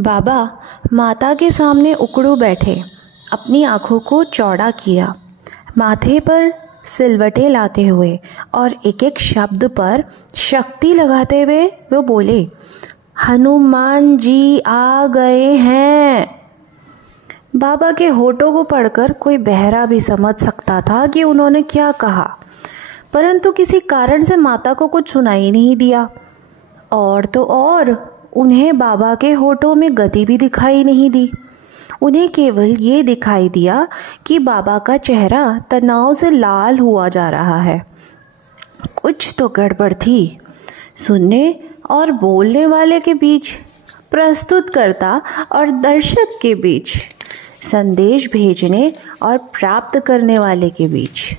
बाबा माता के सामने उकड़ू बैठे, अपनी आंखों को चौड़ा किया, माथे पर सिलवटें लाते हुए और एक एक शब्द पर शक्ति लगाते हुए वो बोले, हनुमान जी आ गए हैं। बाबा के होठों को पढ़कर कोई बहरा भी समझ सकता था कि उन्होंने क्या कहा, परंतु किसी कारण से माता को कुछ सुनाई नहीं दिया। और तो और उन्हें बाबा के होठों में गति भी दिखाई नहीं दी। उन्हें केवल ये दिखाई दिया कि बाबा का चेहरा तनाव से लाल हुआ जा रहा है। कुछ तो गड़बड़ थी। सुनने और बोलने वाले के बीच, प्रस्तुतकर्ता और दर्शक के बीच, संदेश भेजने और प्राप्त करने वाले के बीच,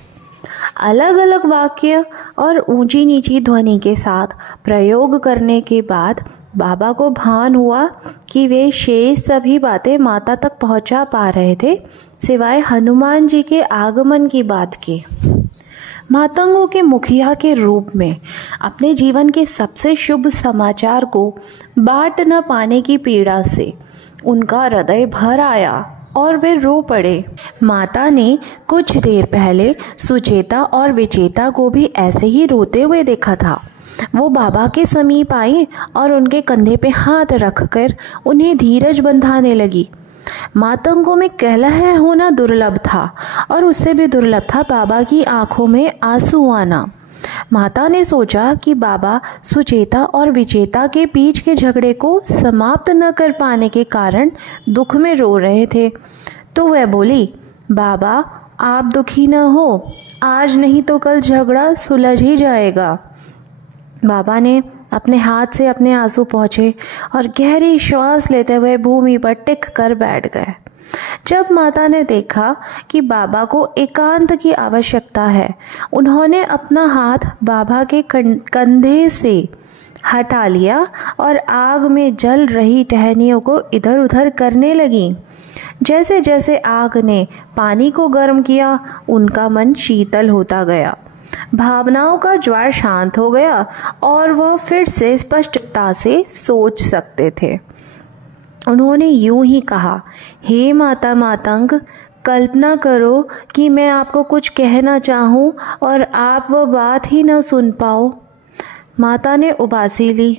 अलग अलग वाक्य और ऊंची नीची ध्वनि के साथ प्रयोग करने के बाद बाबा को भान हुआ कि वे शेष सभी बातें माता तक पहुंचा पा रहे थे, सिवाय हनुमान जी के आगमन की बात के। मातंगों के मुखिया के रूप में अपने जीवन के सबसे शुभ समाचार को बांट न पाने की पीड़ा से उनका हृदय भर आया और वे रो पड़े। माता ने कुछ देर पहले सुचेता और विचेता को भी ऐसे ही रोते हुए देखा था। वो बाबा के समीप आई और उनके कंधे पे हाथ रखकर उन्हें धीरज बंधाने लगी। मातंगों में कलह होना दुर्लभ था और उससे भी दुर्लभ था बाबा की आंखों में आंसू आना। माता ने सोचा कि बाबा सुचेता और विचेता के बीच के झगड़े को समाप्त न कर पाने के कारण दुख में रो रहे थे, तो वह बोली, बाबा आप दुखी न हो, आज नहीं तो कल झगड़ा सुलझ ही जाएगा। बाबा ने अपने हाथ से अपने आंसू पोंछे और गहरी श्वास लेते हुए भूमि पर टिक कर बैठ गए। जब माता ने देखा कि बाबा को एकांत की आवश्यकता है, उन्होंने अपना हाथ बाबा के कंधे से हटा लिया और आग में जल रही टहनियों को इधर उधर करने लगी। जैसे जैसे आग ने पानी को गर्म किया, उनका मन शीतल होता गया। भावनाओं का ज्वार शांत हो गया और वह फिर से स्पष्टता से सोच सकते थे। उन्होंने यूं ही कहा, हे माता मातंग, कल्पना करो कि मैं आपको कुछ कहना चाहूं और आप वह बात ही न सुन पाओ। माता ने उबासी ली।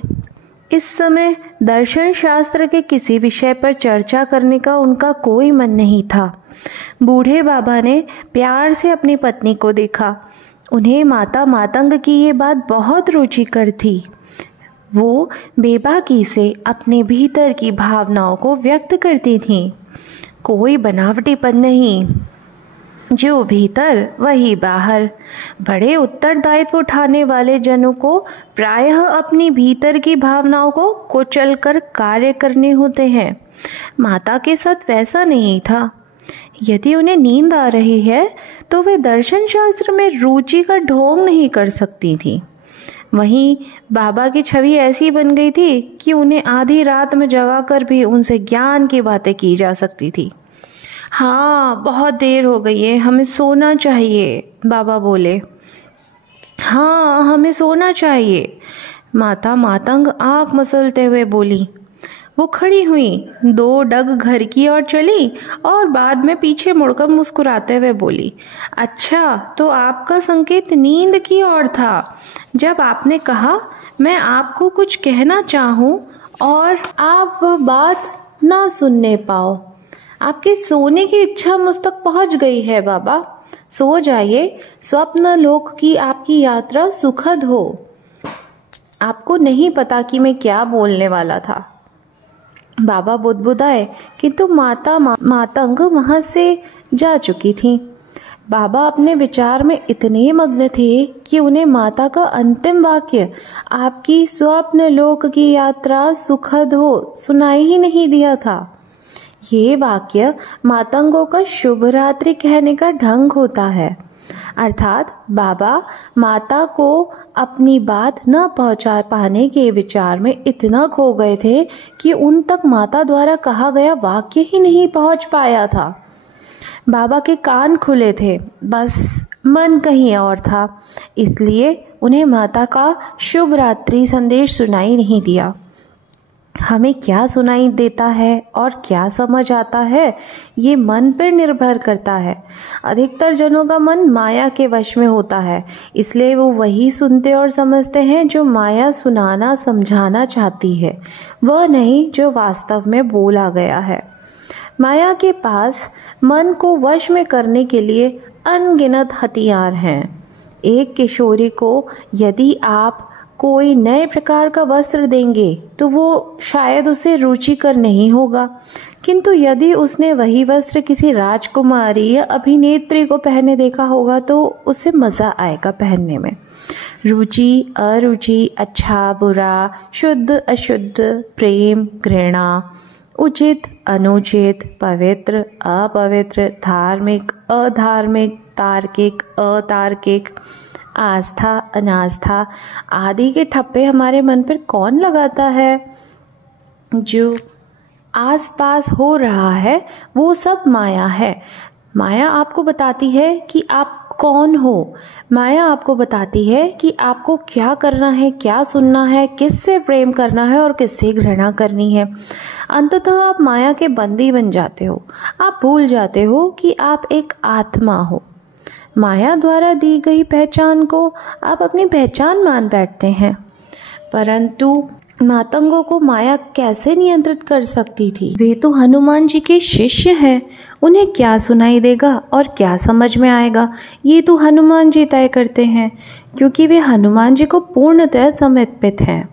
इस समय दर्शन शास्त्र के किसी विषय पर चर्चा करने का उनका कोई मन नहीं था। बूढ़े बाबा ने प्यार से अपनी पत्नी को देखा। उन्हें माता मातंग की ये बात बहुत रुचिकर थी। वो बेबाकी से अपने भीतर की भावनाओं को व्यक्त करती थीं। कोई बनावटीपन नहीं, जो भीतर वही बाहर। बड़े उत्तरदायित्व उठाने वाले जनों को प्रायः अपनी भीतर की भावनाओं को कुचल कर कार्य करने होते हैं। माता के साथ वैसा नहीं था। यदि उन्हें नींद आ रही है तो वे दर्शन शास्त्र में रुचि का ढोंग नहीं कर सकती थी। वहीं बाबा की छवि ऐसी बन गई थी कि उन्हें आधी रात में जगाकर भी उनसे ज्ञान की बातें की जा सकती थी। हाँ, बहुत देर हो गई है, हमें सोना चाहिए, बाबा बोले। हाँ, हमें सोना चाहिए, माता मातंग आंख मसलते हुए बोली। वो खड़ी हुई, 2 डग घर की ओर चली और बाद में पीछे मुड़कर मुस्कुराते हुए बोली, अच्छा तो आपका संकेत नींद की ओर था। जब आपने कहा मैं आपको कुछ कहना चाहूँ और आप वह बात ना सुनने पाओ। आपके सोने की इच्छा मुझ तक पहुँच गई है बाबा। सो जाइए, स्वप्न लोक की आपकी यात्रा सुखद हो। आपको नहीं पता कि मैं क्या बोलने वाला था। बाबा बुदबुदाए, किंतु माता मातंग वहां से जा चुकी थी। बाबा अपने विचार में इतने मग्न थे कि उन्हें माता का अंतिम वाक्य, आपकी स्वप्न लोक की यात्रा सुखद हो, सुनाई ही नहीं दिया था। ये वाक्य मातंगों का शुभ रात्रि कहने का ढंग होता है। अर्थात बाबा माता को अपनी बात न पहुंचा पाने के विचार में इतना खो गए थे कि उन तक माता द्वारा कहा गया वाक्य ही नहीं पहुंच पाया था। बाबा के कान खुले थे, बस मन कहीं और था, इसलिए उन्हें माता का शुभ रात्रि संदेश सुनाई नहीं दिया। हमें क्या सुनाई देता है और क्या समझ आता है ये मन पर निर्भर करता है। अधिकतर जनों का मन माया के वश में होता है, इसलिए वो वही सुनते और समझते हैं जो माया सुनाना समझाना चाहती है, वह नहीं जो वास्तव में बोला गया है। माया के पास मन को वश में करने के लिए अनगिनत हथियार हैं। एक किशोरी को यदि आप कोई नए प्रकार का वस्त्र देंगे तो वो शायद उसे रुचिकर नहीं होगा, किंतु यदि उसने वही वस्त्र किसी राजकुमारी या अभिनेत्री को पहने देखा होगा तो उसे मज़ा आएगा पहनने में। रुचि अरुचि, अच्छा बुरा, शुद्ध अशुद्ध, प्रेम घृणा, उचित अनुचित, पवित्र अपवित्र, धार्मिक अधार्मिक, तार्किक अतार्किक, आस्था अनास्था आदि के ठप्पे हमारे मन पर कौन लगाता है? जो आसपास हो रहा है वो सब माया है। माया आपको बताती है कि आप कौन हो। माया आपको बताती है कि आपको क्या करना है, क्या सुनना है, किससे प्रेम करना है और किससे घृणा करनी है। अंततः आप माया के बंदी बन जाते हो। आप भूल जाते हो कि आप एक आत्मा हो। माया द्वारा दी गई पहचान को आप अपनी पहचान मान बैठते हैं, परंतु मातंगों को माया कैसे नियंत्रित कर सकती थी? वे तो हनुमान जी के शिष्य हैं। उन्हें क्या सुनाई देगा और क्या समझ में आएगा ये तो हनुमान जी तय करते हैं, क्योंकि वे हनुमान जी को पूर्णतः समर्पित हैं।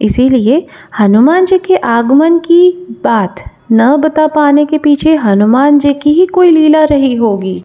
इसीलिए हनुमान जी के आगमन की बात न बता पाने के पीछे हनुमान जी की ही कोई लीला रही होगी।